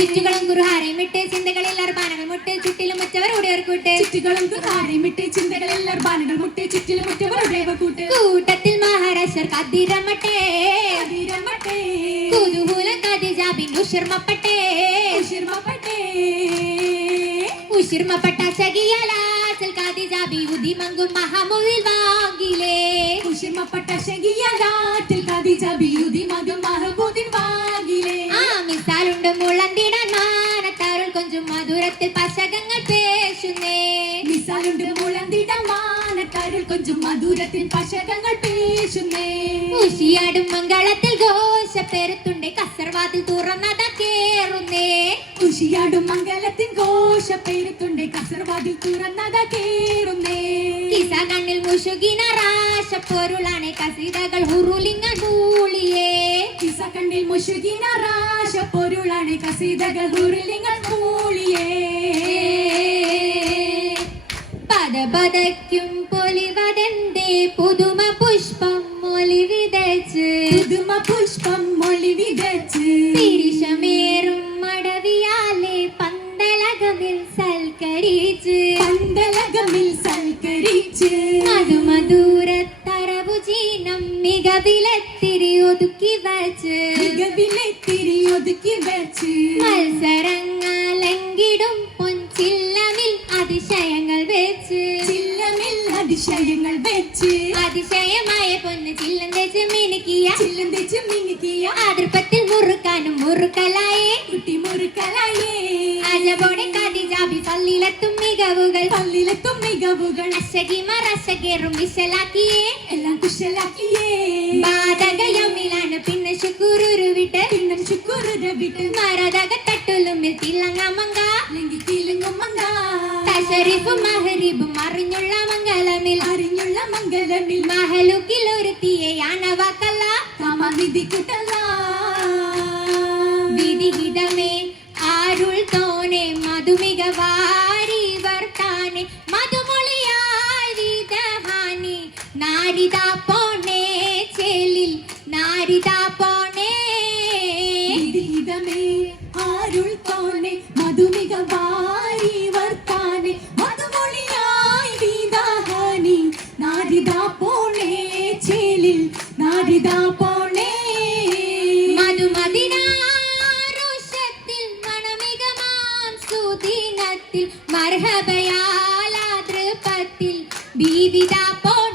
ചുറ്റുകളും കുറുഹാരമിട്ട് ചിന്തകളിൽ അർബാനകൾ മുട്ട് ചുറ്റിലും മറ്റവരുടെ കൂട്ട് ചുറ്റുകളും കുറുഹാരമിട്ട് ചിന്തകളിൽ അർബാനകൾ മുട്ട് ചുറ്റിലും മറ്റവരുടെ കൂട്ട് കൂട്ടത്തിൽ മഹാരാഷ്ട്ര കതിരമട്ടെ കുതൂഹലം കതിജാബിൻ ഉഷിർമപ്പെട്ടെ ഉഷിർമപ്പെട്ട ശകിയലാച്ചൽ കതിജാബി ഉദിമങ്കും മഹമുവിൽ വാങ്ങിലേ ഉഷിർമപ്പെട്ട ശകിയലാച്ചൽ കതിജാബി ഉദിമങ്കും മഹമുവിൽ വാങ്ങിലേ ആ മിസാലുണ്ട് മുളന്തിടാൻ മാനത്താരുൾ കൊഞ്ചും മധുരത്തിൽ പശകങ്ങൾ പേശുന്നേ മിസാലുണ്ട് മുളന്തിടാൻ മാനത്താരുൾ കൊഞ്ചും മധുരത്തിൽ പശകങ്ങൾ പേശുന്നേ ഉഷിയാടും മംഗളത്തിൽ ഘോഷപ്പെരുത്തുണ്ട് കസർവാതിൽ തുറന്നത കേറുന്നേ ഉഷിയാടും മംഗളത്തിൽ ഘോഷപ്പെരുത്തുണ്ട് കസർവാതിൽ തുറന്നത കേറുന്നേ കിസ കണ്ണിൽ മുഷുകിന രാശപ്പൊരുളാണ് കസിതകൾ ഹുറുലിങ്ങൾ മൂളിയേ കിസ കണ്ണിൽ മുഷുകിന രാശപ്പൊരുളാണ് കസിതകൾ ഹുറുലിങ്ങൾ മൂളിയേ പദപദയ്ക്കും പൊലിവതെന്തേ പുതുമ പുഷ്പം മൊളി വിതച്ച് പുതുമ പുഷ്പം മൊളി വിതച്ച് തിരിശമേറും മടവിയാലെ പന്തലകമിൽ സൽക്കരിച്ച് മധുമധുരത്തരവുചീനം മികവിലെത്തിരി ഒതുക്കി വച്ച് മത്സരങ്ങളെങ്കിടും പൊൻചില്ലമിൽ അതിശയങ്ങൾ വെച്ച് അതിശയമായ പൊന്ന് ചില്ലം തേച്ച് മിനുക്കിയ അതിർപ്പത്തിൽ മുറുക്കാനും മുറുക്കലായേ അജബോടെ കതിജാബി പള്ളിയിലെത്തും മികവുകൾ അശകിമറശകേറും വിശലാക്കിയേ എല്ലാം കുശലാക്കിയേ ബാധകയമിലാണ് പിന്നെ ശുക്രുരുവിട്ട് മരതക തട്ടുലുമ്പിൽ തിളങ്ങമങ്ക തശരിഫും മഹരിബും അറിഞ്ഞുള്ള മംഗലമിൽ മഹലുക്കിൽ ഒരുത്തിയെ ആണവാക്കല്ല വിധിഹിതമേ ആരുൾ തോനെ മധുമിക വാരി വർത്താനെ മധുമൊളിയായി വിദഹാനി നാരിതാ പോണേ ചേലിൽ നാരിതാ പോണേ വിധിഹിതമേ ആരുൾ തോനെ മധുമിക വാരി വർത്താനെ മധുമൊളിയായി വിദഹാനി നാരിതാ പോണേ ചേലിൽ നാരിതാ പോണേ മധുമതിനാരുഷത്തിൽ മണമികമാം സുദിനത്തിൽ മർഹബയാലാതൃപത്തിൽ ബീവിതാ പോണേ